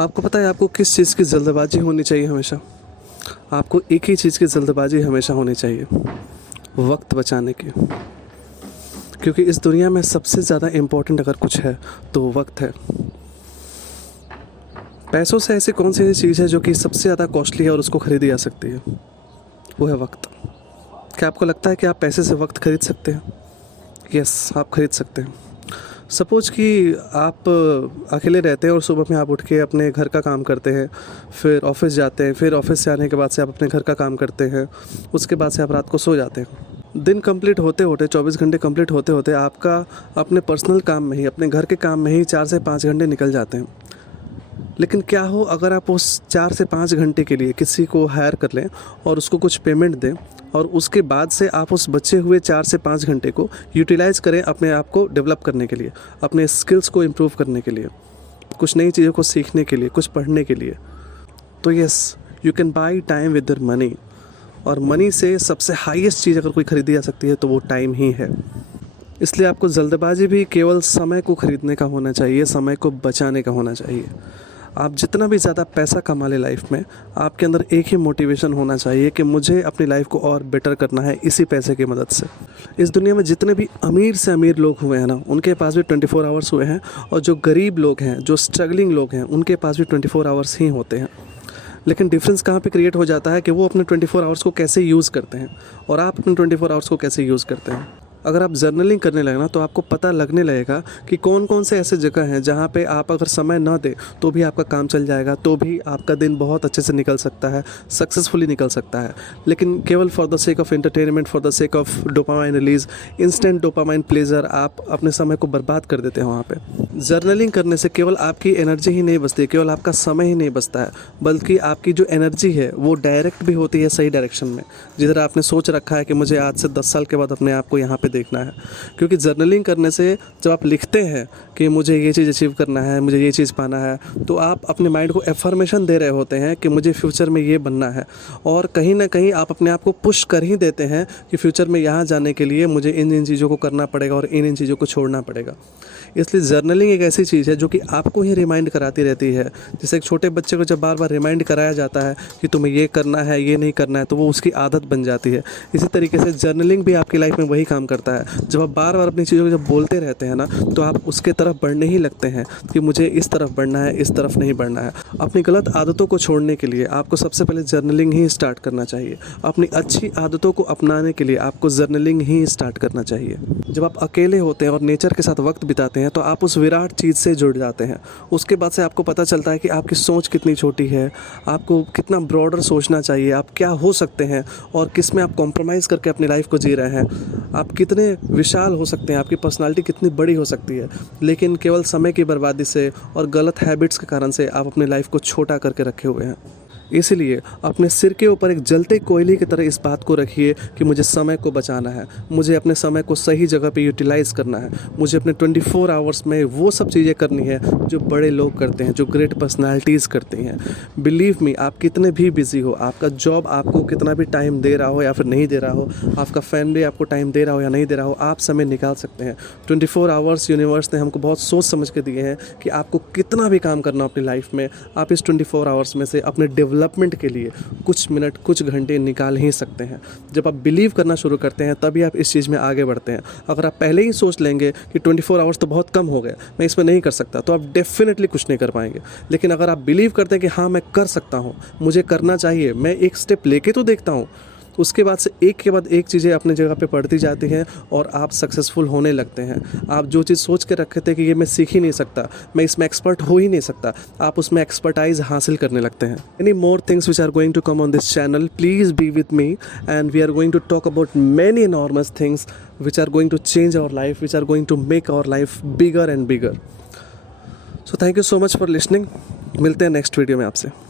आपको पता है आपको किस चीज़ की जल्दबाजी होनी चाहिए हमेशा? आपको एक ही चीज़ की जल्दबाजी हमेशा होनी चाहिए, वक्त बचाने की। क्योंकि इस दुनिया में सबसे ज़्यादा इम्पोर्टेंट अगर कुछ है तो वक्त है। पैसों से ऐसी कौन सी चीज़ है जो कि सबसे ज़्यादा कॉस्टली है और उसको खरीदी जा सकती है? वो है वक्त। क्या आपको लगता है कि आप पैसे से वक्त खरीद सकते हैं? यस, आप खरीद सकते हैं। सपोज़ कि आप अकेले रहते हैं और सुबह में आप उठ के अपने घर का काम करते हैं, फिर ऑफ़िस जाते हैं, फिर ऑफ़िस से आने के बाद से आप अपने घर का काम करते हैं, उसके बाद से आप रात को सो जाते हैं। दिन कंप्लीट होते-होते 24 घंटे कंप्लीट होते-होते आपका अपने पर्सनल काम में ही, अपने घर के काम में ही 4 से 5 घंटे निकल जाते हैं। लेकिन क्या हो अगर आप उस 4 से 5 घंटे के लिए किसी को हायर कर लें और उसको कुछ पेमेंट दें और उसके बाद से आप उस बचे हुए 4 से 5 घंटे को यूटिलाइज़ करें अपने आप को डेवलप करने के लिए, अपने स्किल्स को इम्प्रूव करने के लिए, कुछ नई चीज़ों को सीखने के लिए, कुछ पढ़ने के लिए। तो yes, you can buy time with your money. और मनी से सबसे हाईएस्ट चीज़ अगर कोई खरीदी जा सकती है तो वो टाइम ही है। इसलिए आपको जल्दबाजी भी केवल समय को खरीदने का होना चाहिए, समय को बचाने का होना चाहिए। आप जितना भी ज़्यादा पैसा कमा ले लाइफ में, आपके अंदर एक ही मोटिवेशन होना चाहिए कि मुझे अपनी लाइफ को और बेटर करना है इसी पैसे की मदद से। इस दुनिया में जितने भी अमीर से अमीर लोग हुए हैं ना, उनके पास भी 24 आवर्स हुए हैं, और जो गरीब लोग हैं, जो स्ट्रगलिंग लोग हैं, उनके पास भी 24 आवर्स ही होते हैं। लेकिन डिफरेंस कहाँ पे क्रिएट हो जाता है कि वो अपने 24 आवर्स को कैसे यूज़ करते हैं और आप अपने 24 आवर्स को कैसे यूज़ करते हैं। अगर आप जर्नलिंग करने लगे ना तो आपको पता लगने लगेगा कि कौन कौन से ऐसे जगह हैं जहाँ पे आप अगर समय ना दें तो भी आपका काम चल जाएगा, तो भी आपका दिन बहुत अच्छे से निकल सकता है, सक्सेसफुली निकल सकता है। लेकिन केवल for the sake of entertainment, for the sake of dopamine release, instant dopamine pleasure, आप अपने समय को बर्बाद कर देते हैं वहाँ पे। जर्नलिंग करने से केवल आपकी एनर्जी ही नहीं बचती, केवल आपका समय ही नहीं बचता है, बल्कि आपकी जो एनर्जी है वो डायरेक्ट भी होती है सही डायरेक्शन में, जिधर आपने सोच रखा है कि मुझे आज से 10 साल के बाद अपने आप को यहाँ पे देखना है। क्योंकि जर्नलिंग करने से जब आप लिखते हैं कि मुझे ये चीज़ अचीव करना है, मुझे ये चीज़ पाना है, तो आप अपने माइंड को एफर्मेशन दे रहे होते हैं कि मुझे फ्यूचर में ये बनना है, और कहीं ना कहीं आप अपने आप को पुश कर ही देते हैं कि फ्यूचर में यहाँ जाने के लिए मुझे इन इन चीज़ों को करना पड़ेगा और इन इन चीज़ों को छोड़ना पड़ेगा। इसलिए जर्नलिंग एक ऐसी चीज़ है जो कि आपको ही रिमाइंड कराती रहती है। जैसे एक छोटे बच्चे को जब बार बार रिमाइंड कराया जाता है कि तुम्हें ये करना है, ये नहीं करना है, तो वो उसकी आदत बन जाती है। इसी तरीके से जर्नलिंग भी आपकी लाइफ में वही काम करता है। जब आप बार बार अपनी चीज़ों को जब बोलते रहते हैं ना, तो आप उसके तरफ बढ़ने ही लगते हैं कि मुझे इस तरफ बढ़ना है, इस तरफ नहीं बढ़ना है। अपनी गलत आदतों को छोड़ने के लिए आपको सबसे पहले जर्नलिंग ही स्टार्ट करना चाहिए। अपनी अच्छी आदतों को अपनाने के लिए आपको जर्नलिंग ही स्टार्ट करना चाहिए। जब आप अकेले होते हैं और नेचर के साथ वक्त बिताते हैं तो आप उस विराट चीज़ से जुड़ जाते हैं। उसके बाद से आपको पता चलता है कि आपकी सोच कितनी छोटी है, आपको कितना ब्रॉडर सोचना चाहिए, आप क्या हो सकते हैं और किस में आप कॉम्प्रोमाइज़ करके अपनी लाइफ को जी रहे हैं, आप कितने विशाल हो सकते हैं, आपकी पर्सनालिटी कितनी बड़ी हो सकती है। लेकिन केवल समय की बर्बादी से और गलत हैबिट्स के कारण से आप अपनी लाइफ को छोटा करके रखे हुए हैं। इसीलिए अपने सिर के ऊपर एक जलते कोयले की तरह इस बात को रखिए कि मुझे समय को बचाना है, मुझे अपने समय को सही जगह पे यूटिलाइज़ करना है, मुझे अपने 24 आवर्स में वो सब चीज़ें करनी है जो बड़े लोग करते हैं, जो ग्रेट पर्सनालिटीज़ करती हैं। बिलीव मी, आप कितने भी बिजी हो, आपका जॉब आपको कितना भी टाइम दे रहा हो या फिर नहीं दे रहा हो, आपका फैमिली आपको टाइम दे रहा हो या नहीं दे रहा हो, आप समय निकाल सकते हैं। 24 आवर्स यूनिवर्स ने हमको बहुत सोच समझ के दिए हैं कि आपको कितना भी काम करना अपनी लाइफ में, आप इस 24 आवर्स में से अपने डेवलपमेंट के लिए कुछ मिनट, कुछ घंटे निकाल ही सकते हैं। जब आप बिलीव करना शुरू करते हैं तभी आप इस चीज़ में आगे बढ़ते हैं। अगर आप पहले ही सोच लेंगे कि 24 आवर्स तो बहुत कम हो गए, मैं इसमें नहीं कर सकता, तो आप डेफिनेटली कुछ नहीं कर पाएंगे। लेकिन अगर आप बिलीव करते हैं कि हाँ मैं कर सकता हूँ, मुझे करना चाहिए, मैं एक स्टेप लेके तो देखता हूँ, उसके बाद से एक के बाद एक चीज़ें अपने जगह पे पढ़ती जाती हैं और आप सक्सेसफुल होने लगते हैं। आप जो चीज़ सोच के रखे थे कि ये मैं सीख ही नहीं सकता, मैं इसमें एक्सपर्ट हो ही नहीं सकता, आप उसमें एक्सपर्टाइज हासिल करने लगते हैं। Any more things which are going to come on this channel, please be with me and we are going to talk about many enormous things which are going to change our life, which are going to make our life bigger and bigger. So thank you so much for listening. मिलते हैं next video में आपसे।